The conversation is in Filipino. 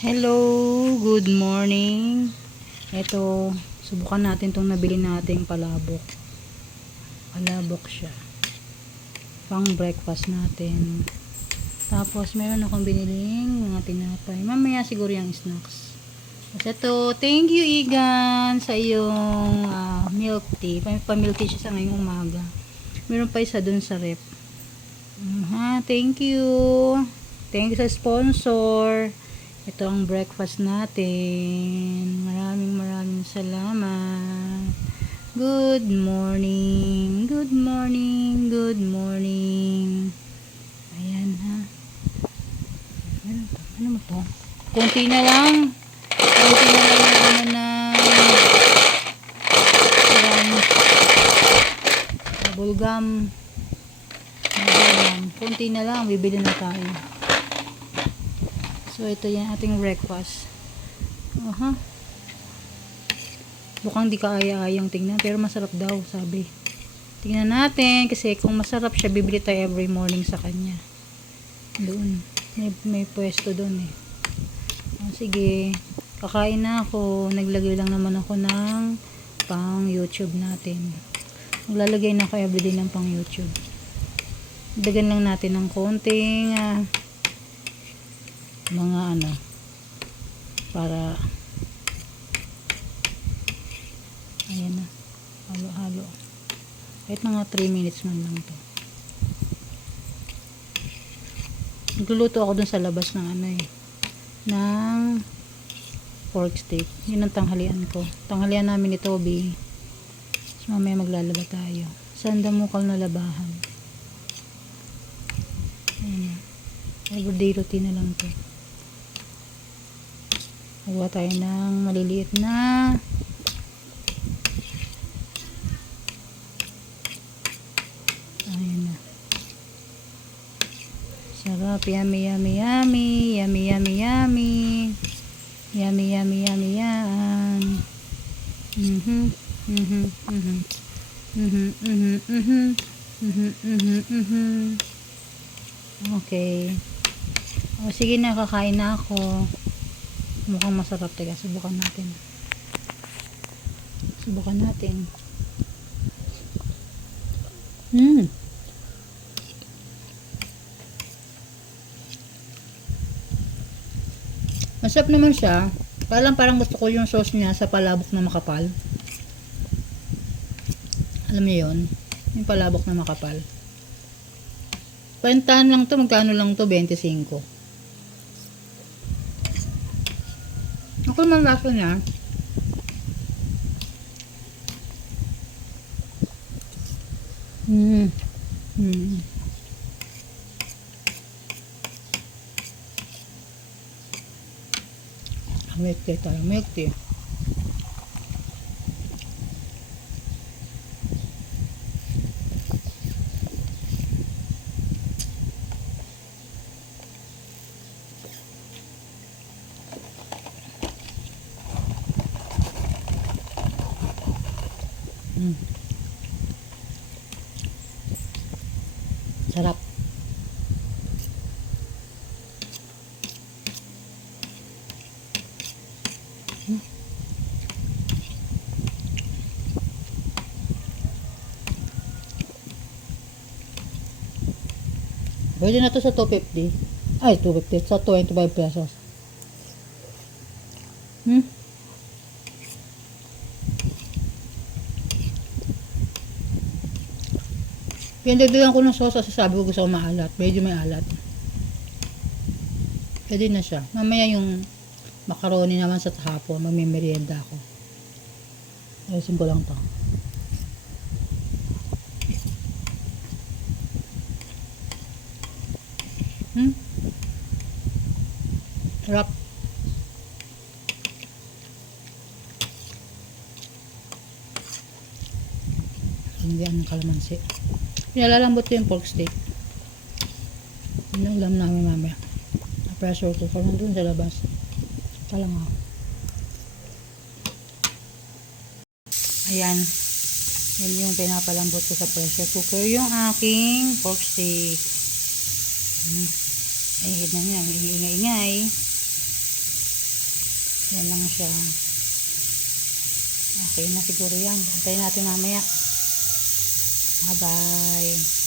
Hello, good morning. Ito, subukan natin tong nabili nating palabok. Palabok siya. Pang breakfast natin. Tapos, meron akong biniling mga tinapay. Mamaya siguro yung snacks. Tapos ito, thank you Igan sa iyong milk tea. Pamilk tea siya sa ngayong umaga. Meron pa isa dun sa rep. Thank you. Thank you sa sponsor. Ito ang breakfast natin. Maraming salamat. Good morning. Good morning. Good morning. Ayan ha. Ano mo to? Konti na lang. Konti na lang na bubble gum. Konti na lang. Bibili na tayo. So, ito yan ating breakfast. Bukang di kaaya-ayang tingnan. Pero masarap daw, sabi. Tingnan natin. Kasi kung masarap siya, bibili tayo every morning sa kanya. Doon. May pwesto doon eh. Sige. Kakain na ako. Naglagay lang naman ako ng pang YouTube natin. Maglalagay na ako everyday ng pang YouTube. Dagan lang natin ng konting mga para ayan na, halo kahit mga 3 minutes man lang to. Nagluluto ako dun sa labas ng ng pork steak. Yun ang tanghalian ko. Tanghalian namin ni Toby. So mamaya maglalaba tayo sa Damukal na labahan. Ayan na, everyday routine na lang to. Magawa tayo ng maliliit na ayan na. Sarap. Yummy yan. Okay. Sige na, kakain na ako. Mukhang masarap. Teka, subukan natin. Masarap naman siya. Parang gusto ko yung sauce niya sa palabok na makapal. Alam niyo yun? Yung palabok na makapal. Pantahan lang to. Magkano lang to? 25. Ako naman lasa niya. Milk tea tayo. Milk tea. Sarap. Pwede na to sa 250. Ay, 250. Sa 25 pesos. Pinagdagan ko ng sauce kasi sabi ko gusto ko maalat. Medyo may alat. Pwede na siya. Mamaya yung macaroni naman sa hapon. Magmimerienda ako. Ayusin ko lang to. Sarap. Hindi ang kalamansi. Pinalalambot ko yung pork steak. Ulam namin mamaya. Pressure cooker nandun sa labas. Talang ako. Ayan. Yan yung pinapalambot ko sa pressure cooker. Yung aking pork steak. Ay, hid na niya. Ingay-ingay. Yan lang siya. Okay na siguro yan. Antayin natin mamaya. Bye-bye.